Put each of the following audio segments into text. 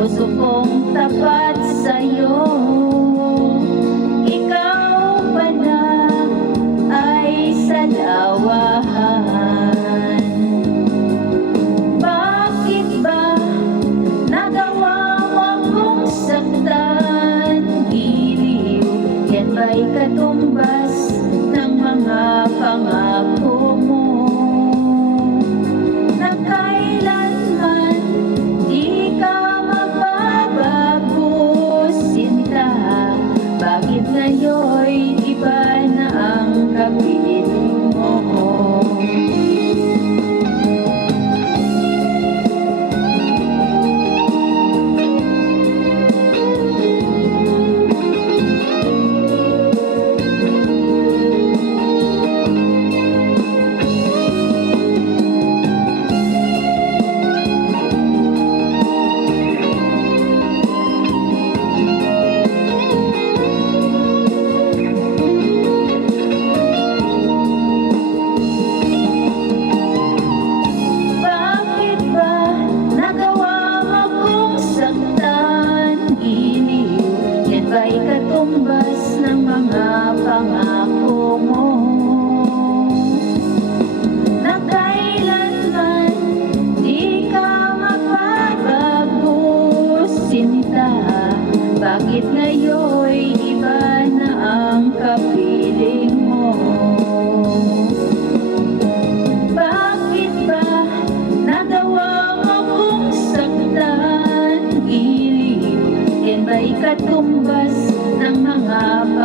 puso kong tapat sa'yo. Ikaw pa na ay sanawahan Bakit ba nagawa mo akong saktan? Giliw, yan ba'y katumbas ng mga pangako mo?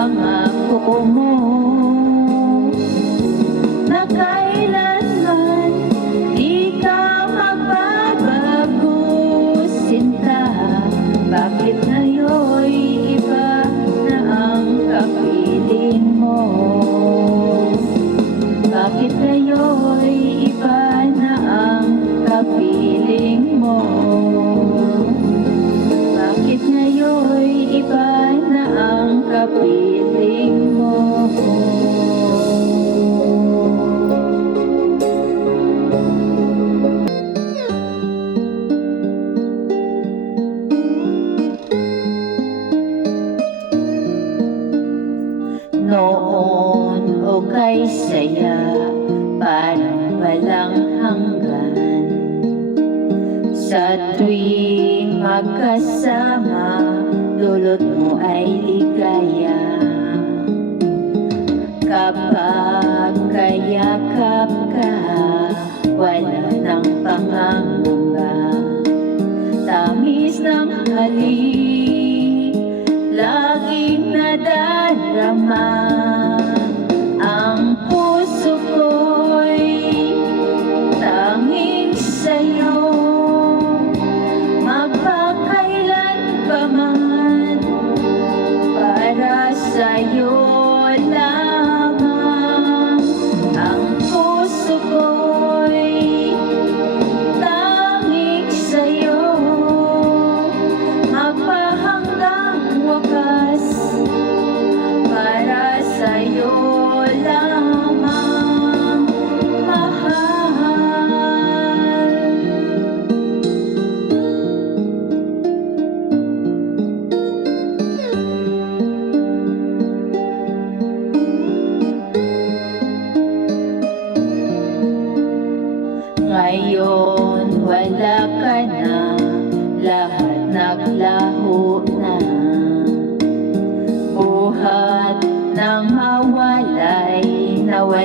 Pangako mo? Na kailanman di ka magbabago, sinta Bakit ngayon'y iba na ang kapiling mo? Bakit ngayon'y iba na ang kapiling mo? Noon o kay saya Parang walang hanggan. Sa tuwing magkasama Dulot mo ay ligaya. Kapag kayakap ka Wala nang pangangamba Tamis ng halik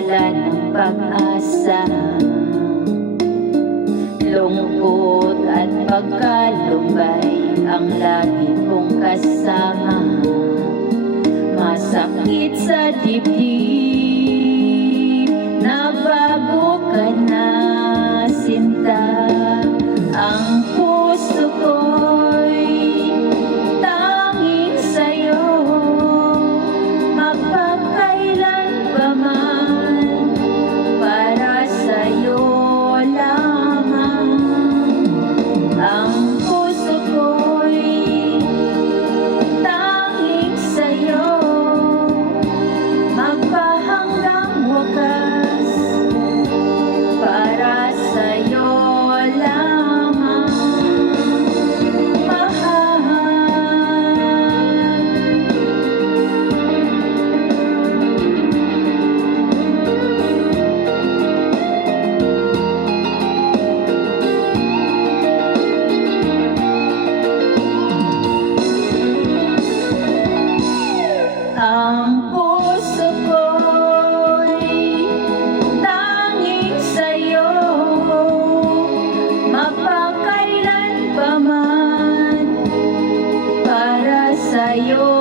Nawala ng pag-asa. Lungkot at pagkalumbay Ang lagi kong kasama. Masakit sa dibdib. Nagbago ka na Ayo.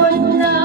Lord, not.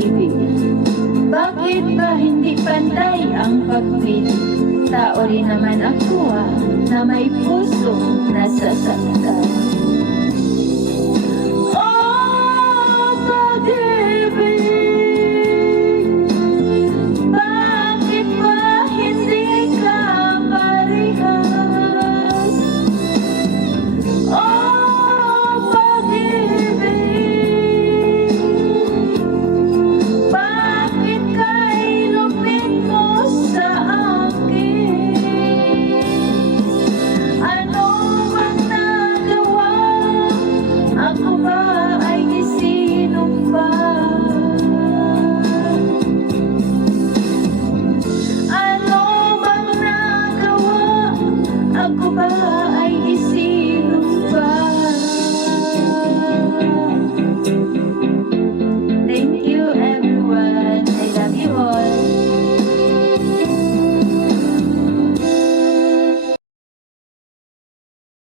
pag-ibig? Bakit ba hindi pantay ang pag-ibig? Tao rin naman ako ah, na may puso nasasaktan. Oh, pag-ibig!